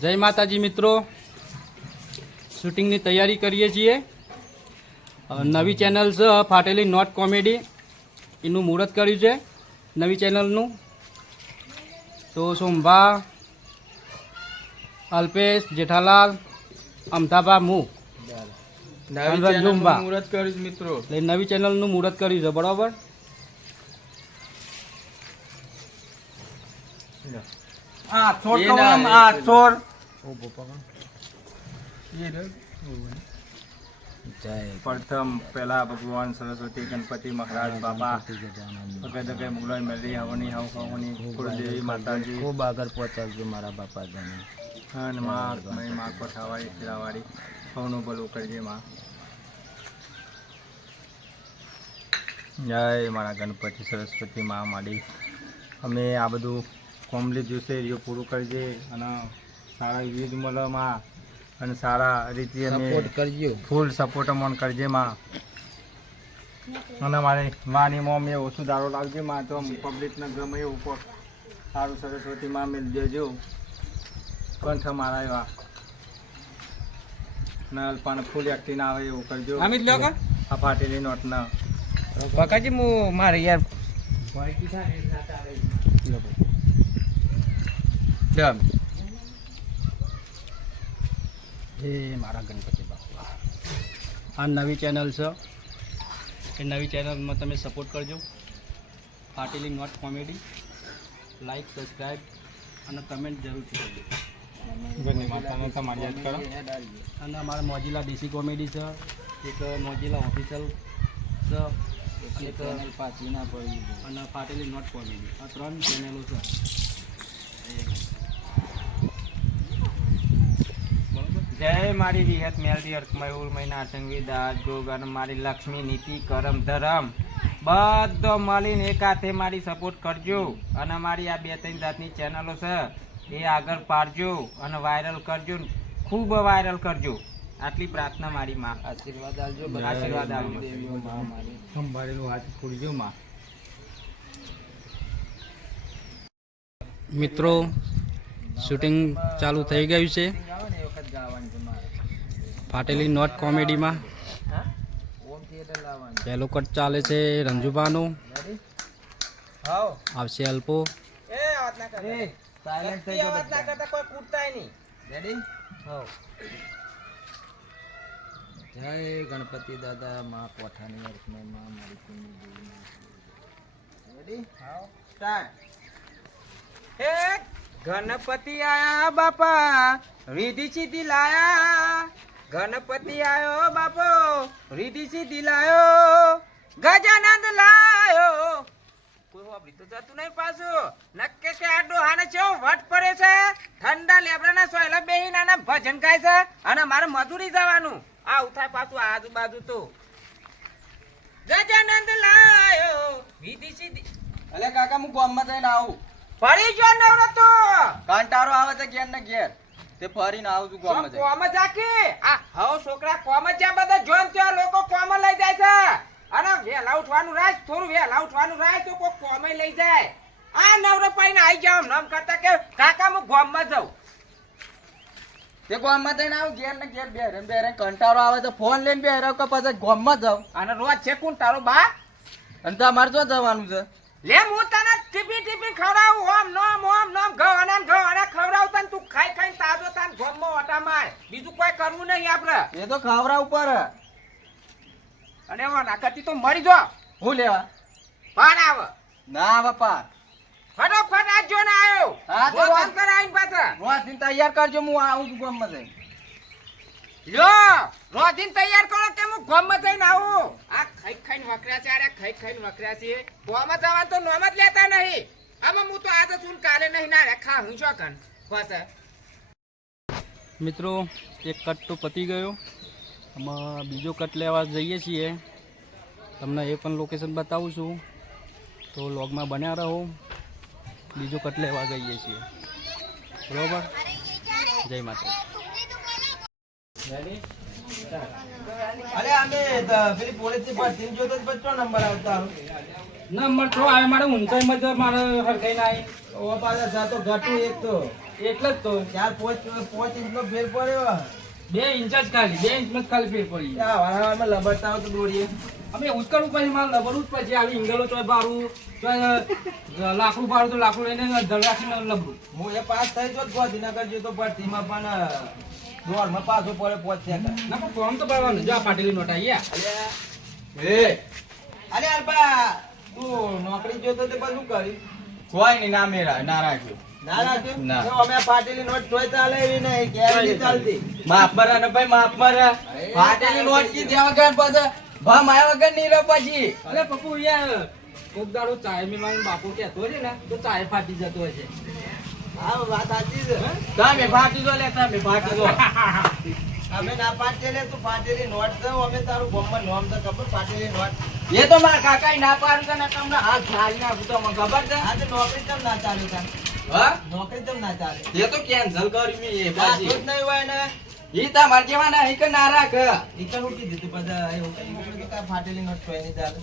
જય માતાજી મિત્રો, શૂટિંગની તૈયારી કરીએ છીએ. નવી ચેનલ છે ફાટેલી નોટ કોમેડી, એનું મુહૂર્ત કર્યું છે નવી ચેનલનું. તો સોમભા, અલ્પેશ, જેઠાલાલ, અમથાભા, હું રંજુભા મુહૂર્ત કર્યું મિત્રો. એટલે નવી ચેનલનું મુહૂર્ત કર્યું છે. બરાબર. પ્રથમ પહેલા ભગવાન સરસ્વતી ગણપતિ મહારાજ બાપા વગેરે મુગલાઈ મેળી હવની હવની કુળદેવી માતાજી ખૂબ આગળ પહોંચાડજો મારા બાપા જાને. અને માં માં કોઠાવાળી ખીરાવાળી સૌનું ભલું કરજે માં. જય મારા ગણપતિ સરસ્વતી માં માડી. અમે આ બધું કોમ લીધું છે એ પૂરું કરજે અને સારા યુઝ મળે માં અને સારા રીતે અમે સપોર્ટ કરજો. ફૂલ સપોર્ટ અમોન કરજે માં. અને મારે વાણીમાં મેં ઓછું દારો લાવજે માં, તો પબ્લિકને ગમે એવું ઉપર સારું સરસ્વતી માં મેળ દેજો. કંઠ મારા એવા નલ પણ ફૂલ એક્ટિંગ આવે એવું કરજો. અમિત લો કા આ ફાટેલી નોટ ના બકાજી હું મારે યાર એ મારા ગણપતિ બાપા. આ નવી ચેનલ છે, એ નવી ચેનલમાં તમે સપોર્ટ કરજો. ફાટેલી નોટ કોમેડી. લાઈક, સબસ્ક્રાઈબ અને કમેન્ટ જરૂરથી કરજો. ઘરની માતાને તમારી યાદ કરો. અને અમારા મોજીલા ડીસી કોમેડી છે, એક મોજીલા ઓફિશિયલ છે, એક પાછી ના પડી. અને ફાટેલી નોટ કોમેડી. આ 3 ચેનલો છે. જય મારી વિહત મેલડી અર્ક મયુર મહિના સંગી દાસ જોગ અને મારી લક્ષ્મી નીતિ કરમ ધરમ બધો મળીને એક હાથે મારી સપોર્ટ કરજો. અને મારી આ 2-3 જાતની ચેનલો છે એ આગળ પાડજો અને વાયરલ કરજો, ખૂબ વાયરલ કરજો. આટલી પ્રાર્થના મારી માં. આશીર્વાદ આલજો. આશીર્વાદ આલજો. દેવીઓ માં મારી સંભાળેલું હાથ ફૂલજો માં. મિત્રો, શૂટિંગ ચાલુ થઈ ગયું છે ફાટેલી નોટ કોમેડીમાં. પહેલો કટ ચાલે છે રંજુભાનો, આવશે અલ્પો. સાયલેન્ટ થઈ જાઓ બધા. કોઈ કૂદતાય નહીં. રેડી? જય ગણપતિ દાદા માં કોઠાની અર્કમે માં મારી કુંડી દેવી માં. રેડી? સ્ટાર્ટ. હે ગણપતિ આયા બાપા, રીધી સીધી લાયા. ગણપતિ આયો બાપો, રીધી સીધી લાયો. ગજાનંદ લાયો. કોઈ વાપરી તો જતું નહીં પાછું. નક્કે કે આ ડોહાને ચેવો વટ પડે છે. ઠંડા લેબડાના સોયલા બેહીને આના ભજન ગાય છે અને મારે મજૂરી જવાનું. આ ઉઠાય પાછું આજુબાજુ તો. ગજાનંદ લાયો, રીધી સીધી. અલે કાકા હું ગામમાં જઈને આવું. ફરી જો નવરો તો કાંટારો આવે છે ઘેર ને ઘેર, તે ફરીને આવું છું ગામમાં જઈને. કોમ જાકી આ હવ છોકરા કોમ જ્યાં બધા જોન ત્યાં લોકો કોમ લઈ જાય છે. અને વેલા ઉઠવાનું રાખ, થોડું વેલા ઉઠવાનું રાખ તો કોઈ કોમ લઈ જાય. આ નવરો પાઈને આવી જાવ નામ કરતા કે કાકા હું ગામમાં જાઉં. તે ગામમાં જઈને આવું ઘેર ને ઘેર બેરે કંટારો આવે છે, ફોન લઈને બેરે કે પછી ગામમાં જાવ. અને રોજ છે કોણ તારો બા? અને તમારે શું જવાનું છે? લે હું તને ટીપી ખવડાવું. ઓમ નોમ ઘવાના ખવડાવતા ને તું ખાઈ ખાઈને તાજો તાન ગામમાં ઓટા માર. બીજું કોઈ કરવું નહીં આપણે. એ તો ખાવરા ઉપર હે. અને વાના કરતી તો મરી જો. હું લેવા પાન આવે ના બાપા. ફટોફટ આજ જો ને આવ્યો. હા, તો રોજ કરાઈને પાછા રોજ તૈયાર કરજો, હું આવું છું ગામમાં જઈને. લ્યો રોજીન તૈયાર કરો કે હું ગામમાં જઈને આવું. આ ખાઈ ખાઈને વકર્યા છે. અરે ખાઈ ખાઈને વકર્યા છે. ગામમાં જવાનું તો નોમ જ લેતા નહીં. આમાં હું તો આજે છું કાલે નહીં ના ખા હું છો કન પાછા. મિત્રો, એક કટ તો પતી ગયો. આમાં બીજો કટ લેવા જઈએ છીએ. તમને એ પણ લોકેશન બતાવું છું, તો લોગમાં બન્યા રહો. બીજો કટ લેવા જઈએ છીએ. બરાબર. જય માતા. અરે અમે પેલી પોલીસની ભરતી જોતો બચ્ચો નંબર આવતા નંબર 6 આવે મારે ઊંચાઈમાં જ મારે હરખાઈ ના આવી. ઓ પાછા જાતો ઘાટું એક તો એટલે જ તો 4-5 ઇંચનો ફેર પડ્યો 2 ઇંચ જ ખાલી 2 ઇંચમાં જ ખાલી ફેર પડી આ વાળામાં લબડતા હોય તો દોરીએ અમે ઉચકડું પછી મારે લબડવું જ પછી આવી ઇંગલો ચોય બારું ચોય લાકડું બારું તો લાકડું લઈને ધડ રાખીને લબડું હું એ પાસ થઈ જો ગાંધીનગર જતો ભરતીમાં પણ દોડમાં પાછો પડે 5 સેકન્ડ ના પણ ફોર્મ તો ભરવાનું જો આ પાટેલી નોટ આવી અરે અલ્પા તું નોકરી જોતો તે બધું કરી કોઈ નહીં ના મેરા ના રાખ્યું ના રાખ્યું ના. જો અમે ફાટેલી નોટ તોય ચાલે એવી નહીં કે એવી ચાલતી માફ મરા ને ભાઈ માફ મરા ફાટેલી નોટ કી દેવા વગર પછી ભા માયા વગર નહીં રહે પછી અરે પપ્પુ યાર કોક દાડો ચાય મેં મારો બાપુ કહેતો હોય ને તો ચાય ફાટી જતો હોય છે હા વાત સાચી છે તમે ફાટી દો લે તમે ફાટી દો અમે ના ફાટેલે તું ફાટેલી નોટ છે અમે તારું ગમમાં નામ તો ખબર ફાટેલી નોટ એ તો મારા કાકા ના પાડું તને તમને હાથ ફાડી નાખું તો મને ખબર છે આજે નોકરી કેમ ના ચાલે તાર હા નોકરી કેમ ના ચાલે એ તો કેન્સલ કર્યું મેં એ આ પાછી તો જ નહીં હોય ને ઈ તમાર જેવાના અહીં કે ના રાખ ઈકન ઉઠી દીધું પછી એવું કઈ મોકલી તો કાંઈ ફાટેલી નોટ કોઈ નહીં ચાલે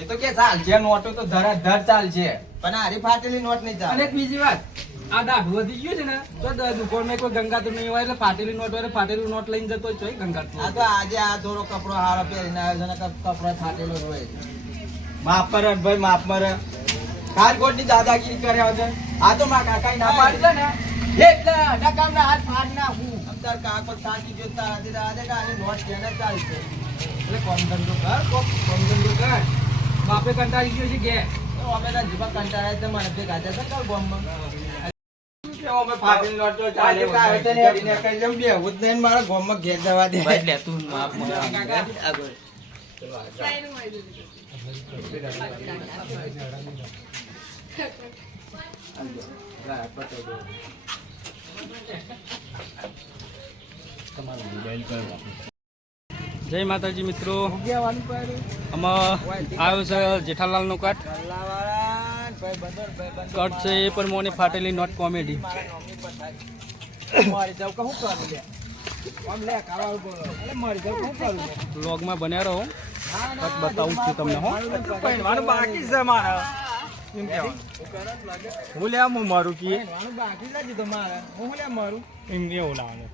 એ તો કે ચાલશે નોટો તો ધરાધર ચાલશે પણ હારી ફાટેલી નોટ નહીં અને ચાલે એક બીજી વાત આ દાઢ વધી ગયું છે ને તો દુકાનમાં કોઈ ગંગાતું નહીં હોય એટલે ફાટેલી નોટ હોય ફાટેલી નોટ લઈને જતો હોય તો ગંગાતું આ તો આજે આ થોડો કપડો હારો પહેરીને આવ્યો છે ને કપડો ફાટેલો જ હોય માફ પર ભાઈ માફ મર કારકોટ ની દાદાગીરી કર્યા વગર આ તો મારા કાકા ના પાડી દે ને એટલે ડકામના હાથ ફાડી નાખું આમ તાર કાકો થાકી ગયો તારાથી તો આજે કાલે નોટ કેને ચાલશે એટલે કોમ ધંધો કર કોમ ધંધો કર બાપે કંટાળી ગયો છે કે તો અમે તો જીવા કંટાળ્યા છે મને ભેગા જશે કાલ ગોમમાં ફાટેલી નોટ તો ચાલે આજે કાલે છે ને એડીને કઈ જેમ બેહવું જ નહીં ને મારા ગોમમાં ઘેર જવા દે ભાઈ લે તું માફ મર જય માતાજી મિત્રો આમાં આવ્યો છે જેઠાલાલનો કટ કટ છે એ પણ મને ફાટેલી નોટ કોમેડી મારી જાવ કહું કરું લે આમ લે કાવા એટલે મારી જાવ કહું કરું લે વ્લોગમાં બન્યા રહો કટ બતાવું છું તમને હો પહેરવાનું બાકી છે મારા એમ કહેવાનું. હું લે હું મારું કી પહેરવાનું બાકી જ નથી તો મારે હું લે મારું એમ એવું લાવવાનું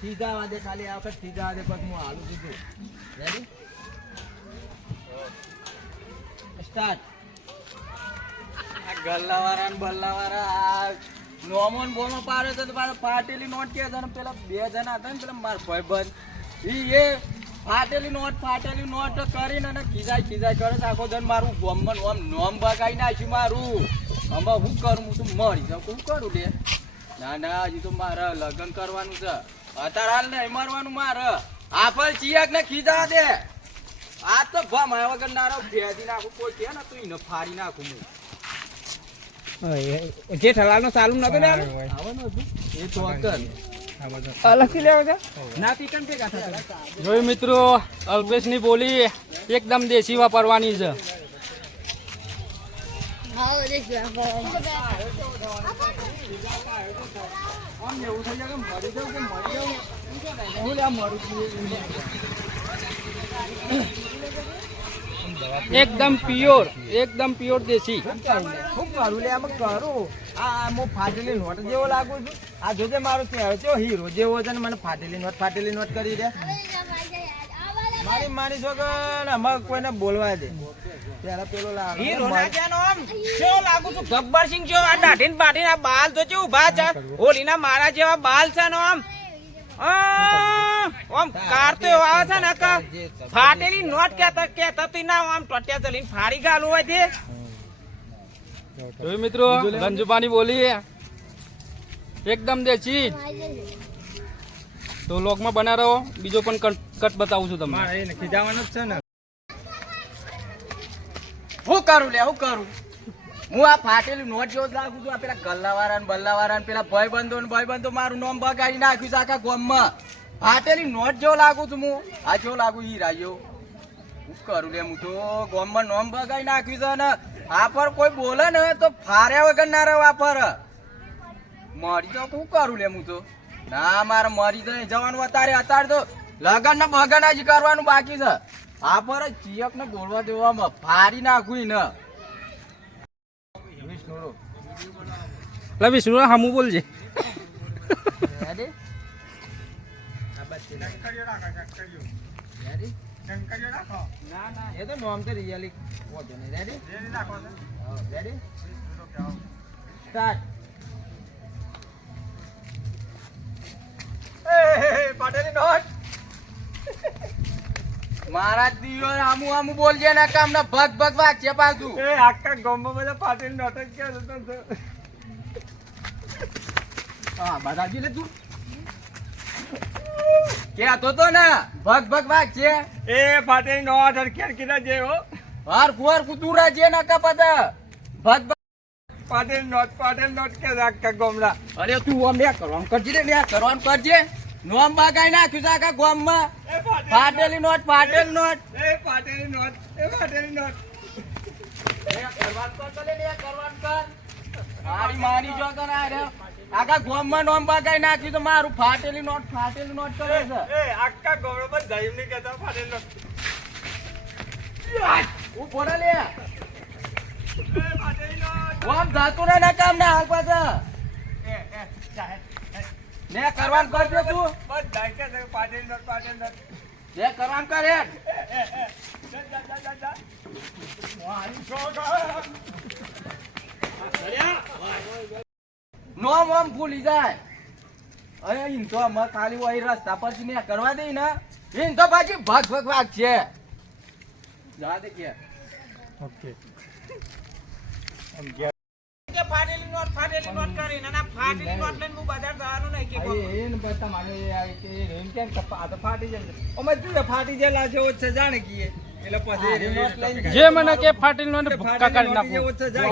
સીધા વાદે ખાલી આ વખત સીધા વાદે પછી હું હાલું દીધું રેડી સ્ટાર્ટ ગલ્લાવાળા ને બલ્લાવાળા નોમોન બોમો પાડે તો પાછા ફાટેલી નોટ કે છે ને પેલા 2 જણા હતા ને પેલા માર ભાઈબંધ એ ફાટેલી નોટ કરીને અને ખીજાય કરે છે આખો દન મારું ગોમમાં નોમ બગાઈ નાખ્યું મારું આમાં હું કરું હું તો મરી જાઉં શું કરું લે ના હજી તો મારે લગ્ન કરવાનું છે અત્યારે હાલ નહીં મરવાનું મારે આપલ ચિયાક ને ખીજા દે આ તો ભમાયા વગર નારો ભેદી નાખું કોઈ કે ને તું એને ફાડી નાખું હું જેઠાલાલ નો સાલું નતો ને આવવાનું હતું એ તો અકર અલગથી લેવા છે ના તીકન ભેગા થતા જોયું મિત્રો અલ્પેશની બોલી એકદમ દેશી વાપરવાની છે એકદમ પ્યોર દેશી શું કરું લે આમાં કરું આ હું ફાટેલી નોટ જેવો લાગુ છું આ જોજે મારો ચહેરો છે હીરો જેવો છે ને મને ફાટેલી નોટ કરી દે મારી છોકર અમારે કોઈને બોલવા દે પેલા પેલો હીરો ના જાનો આમ કેવો લાગુ છું ગબ્બર સિંહ જેવો આ દાઢીન બાઢીન આ બાલ તો કેવું ઉભા છે હોલીના મારા જેવા બાલ છે ને આમ આમ કારતો એવો આવે છે ને કે ફાટેલી નોટ કેતા તી ના આમ ટોટિયા ચલીને ફાડી ગાલું હોય તે જોયું મિત્રો ગંજુબાની બોલી એકદમ દેશી તો લોગમાં બના રહો બીજો પણ કટ બતાવું છું તમને મારે એને ખીજાવાનું જ છે ને હું કરું હું આ ફાટેલી નોટ જેવો જ લાગુ છું આ પેલા ગલ્લાવાળા ને બલ્લાવાળા ને પેલા ભાઈબંધો મારું નામ બગાડી નાખ્યું છે આખા ગામમાં ફાટેલી નોટ જેવો લાગુ છું હું આ જેવો લાગુ ઈ રાયો હું કરું લે હું તો ગામમાં નામ બગાડી નાખ્યું છે ને આ પર કોઈ બોલે ને તો ફાર્યા વગર ના રહે આ પર મરી જાવ શું કરું લે હું તો ના મારે મરી તો જવાનું અત્યારે તો લગન ને બગન જ કરવાનું બાકી છે આ પર ચિયક ને બોલવા દેવામાં ફાડી નાખું ને એટલે વિષ્ણુ હામું બોલજે. રેડી ના ના એ તો નોમ તો રિયલી હોતો નહીં. Ready ready start. પાટેલી નોટ. મારા દિયો આમુ આમુ બોલજે ને કામ ના ભગ ભગ વાગશે પાછું. એ આખા ગામમાં બધા પાટેલી નોટ જ કે હા બતાવજે લે તું કે તો ને ભગ ભગ વાગશે. એ પાટેલી નોટ હરખેર કીધા જે હો. વાર કુવાર કુતુરા જે ના કપતા ભગ ભગ. પાટેલી નોટ કે આખા ગામના. અરે તું આમ લે કરવાનું કરજે લે કરવાનું કરજે. નોમ બાગાઈ નાખ્યું છે આખા ગામમાં. ફાટેલી નોટ ફાટેલી નોટ. એ પાટેલી નોટ. કરવાનું કર તો લે કરવાનું કર. મારી મારી જો કર આખા ગામમાં નોમ બાગાઈ નાખ્યું તો મારું ફાટેલી નોટ કરે છે. એ આખા ગામમાં જઈમ નહીં કહેતા પાટેલી નોટ. હું બોલે લે એ પાટેલી નોટ. ગામ જાતું ના કામ ના હાલ પાછા. ને કરવાનું કરજે તું. બસ જાય કે પાટેલી નોટ. ને કરવાનું કર હેડ. નોમ ઓમ ભૂલી જાય. અરે ઈન તો અમે ખાલી વહી રસ્તા પરથી ને કરવા દઈ ને ઈન તો પાછી ભાગ ભાગ ભાગ છે. જા દે કે ઓકે. કે ફાટેલી નોટ કરીને અને આ ફાટેલી નોટ લઈને હું બજાર જવાનું નહીં કે એને બતા માને આવી કે રેન કેમ કપા તો ફાટી જાય. અમે તું ફાટી જેલા છે ઓછે જાણે કીએ. એટલે પછી નોટ લઈને જે મને કે ફાટેલી નોટ ભૂક્કા કાઢી નાખો.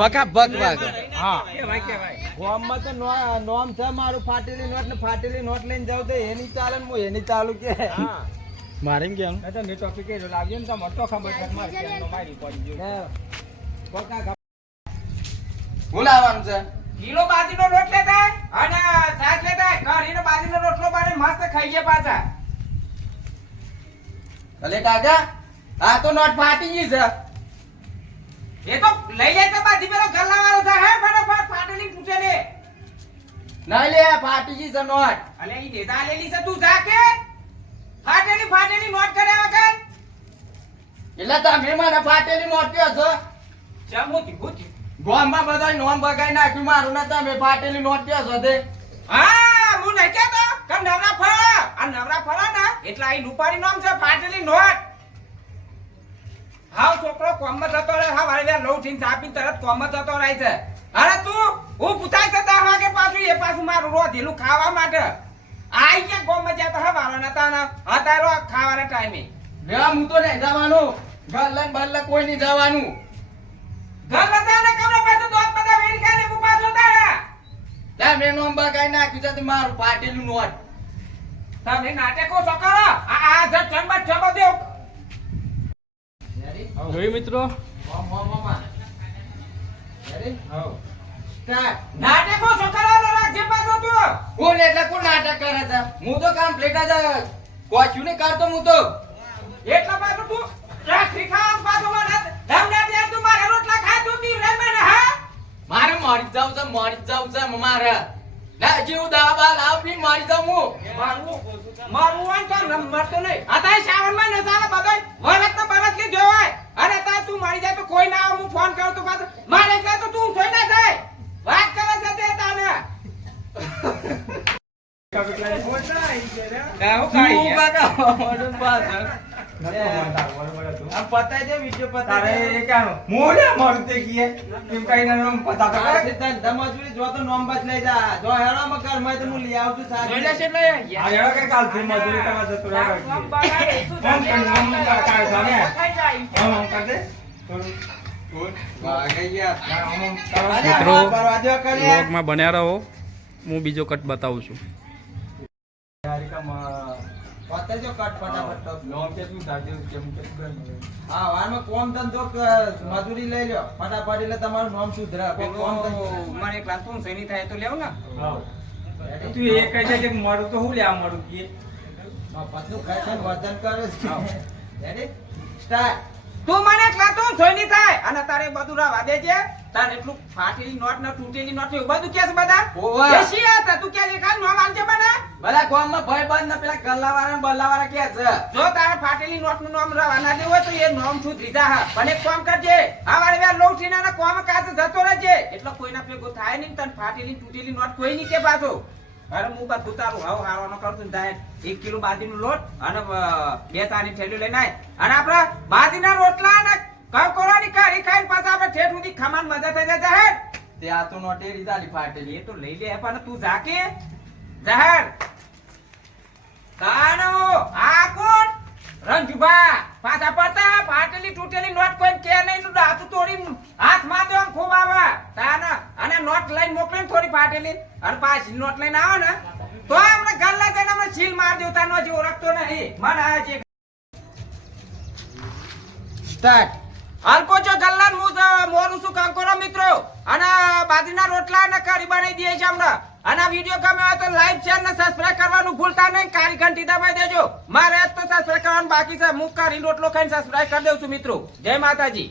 ભગા ભગ ભાગ. હા કેવાય. ગામમાં તો નોમ છે મારું ફાટેલી નોટ ને ફાટેલી નોટ લઈને જાવ તો એની ચાલે ને હું એની ચાલુ કે. હા. મારે એમ કેમ તો મે ટોપિક એ લાગ્યો ને તો મોટો ખબર છે મારી કેનો મારી પડી ગયો. હું લાવવાનું છે. કિલો બાજીનો લોટ લેતા અને છાશ લેતા કઢીનો બાજીનો રોટલો પાડી મસ્ત ખાઈએ પાછા. ભલે કાકા આ તો નોટ ફાટી ગઈ છે. એ તો લઈ જાય તો બાજી પેલો ગલ્લાવાળો છે હે ફટાફટ ફાટેલી પૂછે લે. નહીં લે ફાટી ગઈ છે નોટ. અલે ઈ દેતા લેલી છે તું જા કે ફાટેલી નોટ કર્યા વગર એટલે તમે મને ફાટેલી નોટ કહો છો. જમોતી ગોતી. ગામમાં બધા નોમ બગાઈ નાખ્યું મારું ને તમે ફાટેલી નોટ કહો છો તે. હા હું નહીં કહેતો કે નવરા ફળા આ નવરા ફળા ને એટલે આ લુપારી નામ છે ફાટેલી નોટ. હાવ છોકરો કોમમાં જતો રહે હા વાળે લઉં થઈને ચાપી તરત કોમમાં જતો રહે છે. અરે તું હું પૂછાય છે 10 વાગે પાછું એ પાછું મારું રોધેલું ખાવા માટે આઈ કે કોમમાં જતો હા વાળા નતા ને હતારો ખાવાના ટાઈમે. લે હું તો નહીં જવાનું. ગલ્લન બલ્લન કોઈ નહીં જવાનું. ઘર બધાને કમરો પાછું દોત બધા વેરી ખાઈને હું પાછો તારા. તમે નોમ બગાઈ નાખ્યું છે તે મારું ફાટેલું નોટ. તમે નાટકો છો કરો આ જ ચંબા ચંબા દેવ. જોયું મિત્રો નાટકો છો કરો રાખજે પાછો તું. કોણ એટલે કોણ નાટક કરે છે? હું તો કામ પ્લેટા જ કોચ્યું ને કરતો હું તો. એટલા પાછો તું રાખી ખાવા પાછો મને ધમના દે તું મારા રોટલા ખાય તું તી રે મને હા. મારે મરી જ જાવ છે મારે. ના જીવ દાબા લાવ પી મરી જાવ હું. મારું વાન તો મરતો નહીં. આ તાય શ્રાવણમાં નજારા બધાય વરત તો બરત કે જોવાય. અરે તા તું મરી જાય તો કોઈ ના આવે હું ફોન કરું તો પાછો મારે એટલે તો તું જોઈ ના જાય. વાત કરે છે તે તાને. પતાઈ દે વિડિયો તારે પતાઈ એ કાનો મોને મરતે કીએ કેમ કઈ ના નામ પતા તો કરે. દમજુરી જો તો નોમ બચ લઈ જા. જો હેડો મકર મેં તો હું લઈ આવતું જોઈ સારી. લેશે એટલે આ એડો કે કાલ થી મજૂરી કરવા જતો રહ્યો ફોન બગાડે શું ફોન કરી નામ કાઢ જાને થઈ જાય. આમ કર દે મિત્રો વ્લોગમાં બન્યા રહો. હું બીજો કટ બતાવું છું. પતાઈ દો કટ ફટાફટ તો. નો કે શું થાય કેમ કે હા વારમાં કોમ ધંધો મજૂરી લઈ લ્યો ફટાફટ એટલે તમારું નામ સુધરે. કોમ ધંધો મને એક લાખ 300 ની થાય તો લેવ ને. હા તું એ કહી દે કે મારું તો હું લેવા મારું કે પતલું ખાય છે ને વજન કરે છે. Ready start. તું મને એક લાખ 300 ની થાય અને તારે બધું રાવા દેજે તાર એટલું ફાટેલી નોટ ને તૂટેલી નોટ એવું બધું કે છે બધા ઓવે. એ શી હતા તું કે છે ખાલી નામ આલજે મને બધા ગામમાં ભાઈબંધ ને પેલા ગલ્લાવાળા ને બલ્લાવાળા કે છે જો તારે ફાટેલી નોટ નું નામ રવાના દેવું હોય તો એ નામ શું દીધા હા પણ એક કામ કરજે આ વારે વે લઉઠી ના કોમ કાચ જતો રહેજે એટલે કોઈના ભેગો થાય નહીં તને ફાટેલી તૂટેલી નોટ કોઈ નહીં કે પાછો અરે હું બધું તારું હાવ હારવાનો કરતું થાય 1 કિલો બાજરીનો લોટ અને 2 ચાની થેલીઓ લઈને આય અને આપડા બાજરીના રોટલા અને કંકોરાની કાઢી ખાઈને પાછા આપણે ઠેઠ સુધી ખમાન મજા થઈ જાય જાહેર તે આ તો નોટે રીતાલી ફાટેલી એ તો લઈ લે પણ તું જાકે જાહેર કાનો આ કોણ રંજુભા પાછા પડતા ફાટેલી તૂટેલી નોટ કોઈ કે નહીં નું દાતું તોડી હાથ માં દે આમ ખૂબ આવે તાના અને નોટ લઈને મોકલે થોડી ફાટેલી અને પાછી નોટ લઈને આવો ને તો આપણે ગલ્લા જઈને આપણે છીલ માર દેવતા નો જે ઓળખતો નહીં મને આ જે સ્ટાર્ટ અલ્પો જો ગલ્લા મોરું શું કામ કરો મિત્રો અને બાજરીના રોટલા અને કઢી બનાવી દઈએ છે હમણાં અને આ વિડીયો ગમે હોય તો લાઈક શેર ને સબસ્ક્રાઇબ કરવાનું ભૂલતા નહીં કાળી ઘંટી દબાવી દેજો મારે તો સબસ્ક્રાઇબ કરવાનું બાકી છે હું કઢી રોટલો ખાઈને સબસ્ક્રાઇબ કરી દઉં છું મિત્રો જય માતાજી